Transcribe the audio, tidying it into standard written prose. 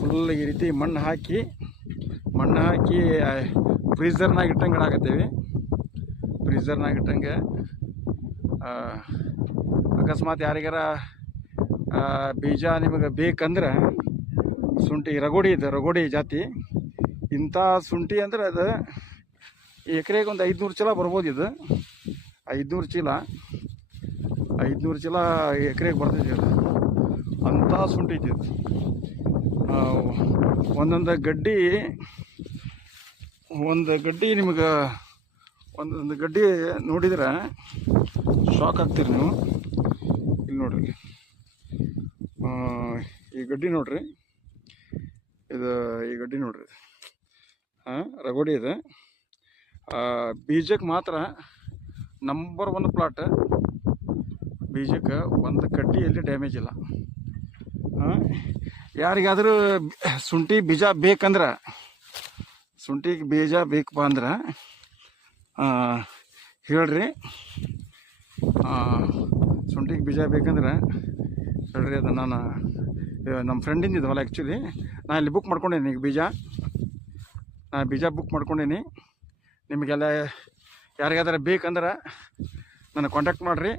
Full ಈ ರೀತಿ ಮಣ್ಣು ಹಾಕಿ ಫ್ರೀಝರ್ನಾಗ ಇಟ್ಟಂಗೆ ಇಡಾಕತ್ತೀವಿ. ಫ್ರೀಝರ್ನಾಗ ಇಟ್ಟಂಗೆ ಅಕಸ್ಮಾತ್ ಯಾರಿಗಾರ ಬೀಜ ನಿಮಗೆ ಬೇಕಂದ್ರೆ ಶುಂಠಿ ರಗೋಡಿ ಜಾತಿ ಇಂಥ ಶುಂಠಿ ಅಂದ್ರೆ ಅದು ಎಕರೆಗೆ ಒಂದು 500 ಚೀಲ ಬರ್ಬೋದು. ಇದು 500 ಚೀಲ ಎಕರೆಗೆ ಬರ್ತೈತಿ. ಅದು ಅಂಥ ಶುಂಠಿ ಐತಿ. ಒಂದೊಂದು ಗಡ್ಡಿ ನಿಮಗೆ ಒಂದೊಂದು ಗಡ್ಡಿ ನೋಡಿದ್ರೆ ಶಾಕ್ ಆಗ್ತೀರಿ ನೀವು. ಇಲ್ಲಿ ನೋಡ್ರಿ, ಈ ಗಡ್ಡಿ ನೋಡ್ರಿ, ಈ ಗಡ್ಡಿ ನೋಡ್ರಿ, ರಗೋಡಿ ಇದೆ. ಬೀಜಕ್ಕೆ ಮಾತ್ರ ನಂಬರ್ 1 ಪ್ಲಾಟ್. ಬೀಜಕ್ಕೆ ಒಂದು ಕಡ್ಡಿಯಲ್ಲಿ ಡ್ಯಾಮೇಜ್ ಇಲ್ಲ. ಯಾರಿಗಾದರೂ ಶುಂಠಿ ಬೀಜ ಬೇಕಂದ್ರೆ, ಶುಂಠಿಗೆ ಬೀಜ ಬೇಕಪ್ಪ ಅಂದ್ರೆ ಹೇಳ್ರಿ. ಶುಂಠಿಗೆ ಬೀಜ ಬೇಕಂದ್ರೆ ಹೇಳ್ರಿ. ಅದು ನಾನು ನಮ್ಮ ಫ್ರೆಂಡಿಂದ ಇದು ಹೊಲ. ಆ್ಯಕ್ಚುಲಿ ನಾನು ಇಲ್ಲಿ ಬುಕ್ ಮಾಡ್ಕೊಂಡೀನಿ. ಈಗ ಬೀಜ ಬುಕ್ ಮಾಡ್ಕೊಂಡೀನಿ. ನಿಮಗೆಲ್ಲ ಯಾರಿಗಾದ್ರೆ ಬೇಕಂದ್ರೆ ನನಗೆ ಕಾಂಟ್ಯಾಕ್ಟ್ ಮಾಡಿರಿ.